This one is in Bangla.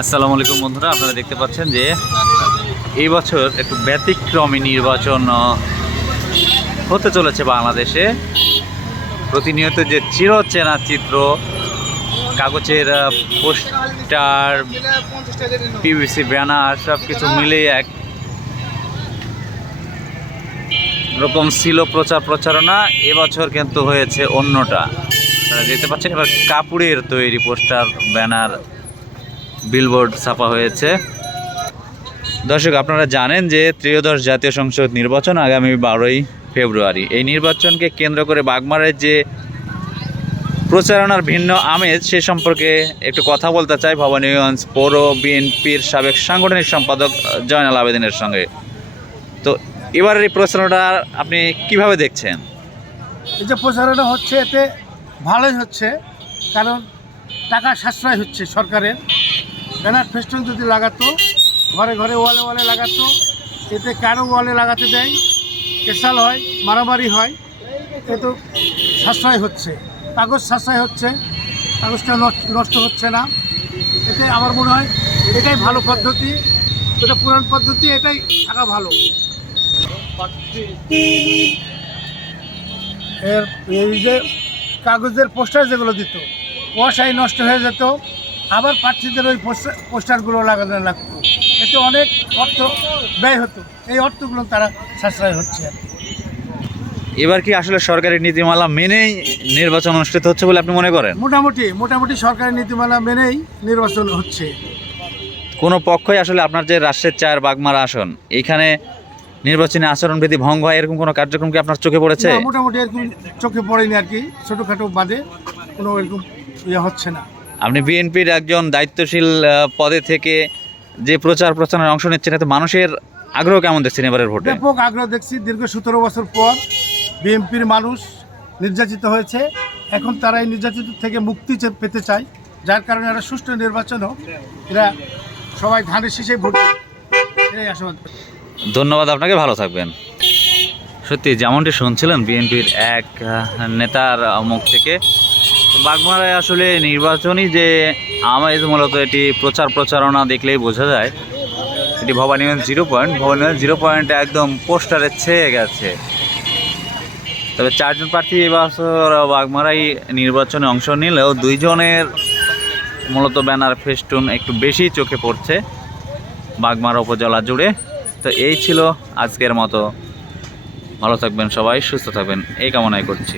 আসসালামু আলাইকুম বন্ধুরা, আপনারা দেখতে পাচ্ছেন যে এই বছর একটু ব্যতিক্রমী নির্বাচন হতে চলেছে বাংলাদেশে। প্রতিনিয়ত যে চিরচেনা চিত্র, কাগজের পোস্টার, পিভিসি ব্যানার সব কিছু মিলিয়ে এক রকম ছিল প্রচারণা। এবছর কিন্তু হয়েছে অন্যটা। আপনারা দেখতে পাচ্ছেন এবার কাপড়ের তৈরি পোস্টার, ব্যানার, বিলবোর্ড ছাপা হয়েছে। দর্শক, আপনারা জানেন যে ত্রয়োদশ জাতীয় সংসদ নির্বাচন আগামী 12ই ফেব্রুয়ারি। এই নির্বাচনকে কেন্দ্র করে বাগমারায় যে প্রচারণার ভিন্ন আমেজ সে সম্পর্কে একটু কথা বলতে চাই ভবানীগঞ্জ পৌর বিএনপির সাবেক সাংগঠনিক সম্পাদক জয়নাল আবেদিনের সঙ্গে। তো এবারের এই প্রচারণাটা আপনি কিভাবে দেখছেন? এই যে প্রচারণা হচ্ছে এতে ভালোই হচ্ছে, কারণ টাকা সাশ্রয় হচ্ছে সরকারের। ব্যানার ফেস্টুন যদি লাগাতো, ঘরে ঘরে ওয়ালে ওয়ালে লাগাতো, এতে কারো ওয়ালে লাগাতে দেয়, কেসাল হয়, মারামারি হয়, এ তো সাশ্রয় হচ্ছে, কাগজ সাশ্রয় হচ্ছে, কাগজটা নষ্ট হচ্ছে না। এতে আমার মনে হয় এটাই ভালো পদ্ধতি, এটা পুরান পদ্ধতি, এটাই থাকা ভালো। এই যে কাগজের পোস্টার যেগুলো দিত, কুয়াশায় নষ্ট হয়ে যেত, আবার প্রার্থীদের ওই পোস্টারগুলো লাগানো লাগতো, এতে অনেক অর্থ ব্যয় হতো। এই অর্থগুলো তারা সাশ্রয় হচ্ছে। এবার কি আসলে সরকারি নীতিমালা মেনেই নির্বাচন অনুষ্ঠিত হচ্ছে বলে আপনি মনে করেন? মোটামুটি সরকারি নীতিমালা মেনেই নির্বাচন হচ্ছে। কোনো পক্ষই আসলে আপনার যে রাজশাহী 4 বাগমারা আসন, এইখানে নির্বাচনী আচরণবিধি ভঙ্গ হয় এরকম কোনো কার্যক্রম কি আপনার চোখে পড়েছে? মোটামুটি এরকম চোখে পড়েনি আর কি, ছোটোখাটো বাদে কোনো এরকম ইয়ে হচ্ছে না। আপনি বিএনপির একজন দায়িত্বশীল পদে থেকে যে প্রচারণায় অংশ নিচ্ছেন, এতে মানুষের আগ্রহ কেমন দেখছেন এবারের ভোটে? ব্যাপক আগ্রহ দেখছি। দীর্ঘ 17 বছর পর বিএনপির মানুষ নির্যাতিত হয়েছে, এখন তারা এই নির্যাতিত থেকে মুক্তি পেতে চায়, যার কারণে এরা সুষ্ঠু নির্বাচন হোক, এরা সবাই ধানের শীষে ভোট দেবে, এটাই আশাবাদ। ধন্যবাদ আপনাকে, ভালো থাকবেন। সত্যি যেমনটি শুনছিলেন বিএনপির এক নেতার মুখ থেকে, বাগমারায় আসলে নির্বাচনী যে আমেজ, মূলত এটি প্রচারণা দেখলেই বোঝা যায়। এটি ভবানীগঞ্জ 0 পয়েন্ট একদম পোস্টারে ছেয়ে গেছে। তবে 4 জন প্রার্থী এবছর বাগমারায় নির্বাচনে অংশ নিলেও 2 জনের মূলত ব্যানার ফেস্টুন একটু বেশি চোখে পড়ছে বাগমারা উপজেলা জুড়ে। তো এই ছিল আজকের মতো। ভালো থাকবেন সবাই, সুস্থ থাকবেন এই কামনাই করছি।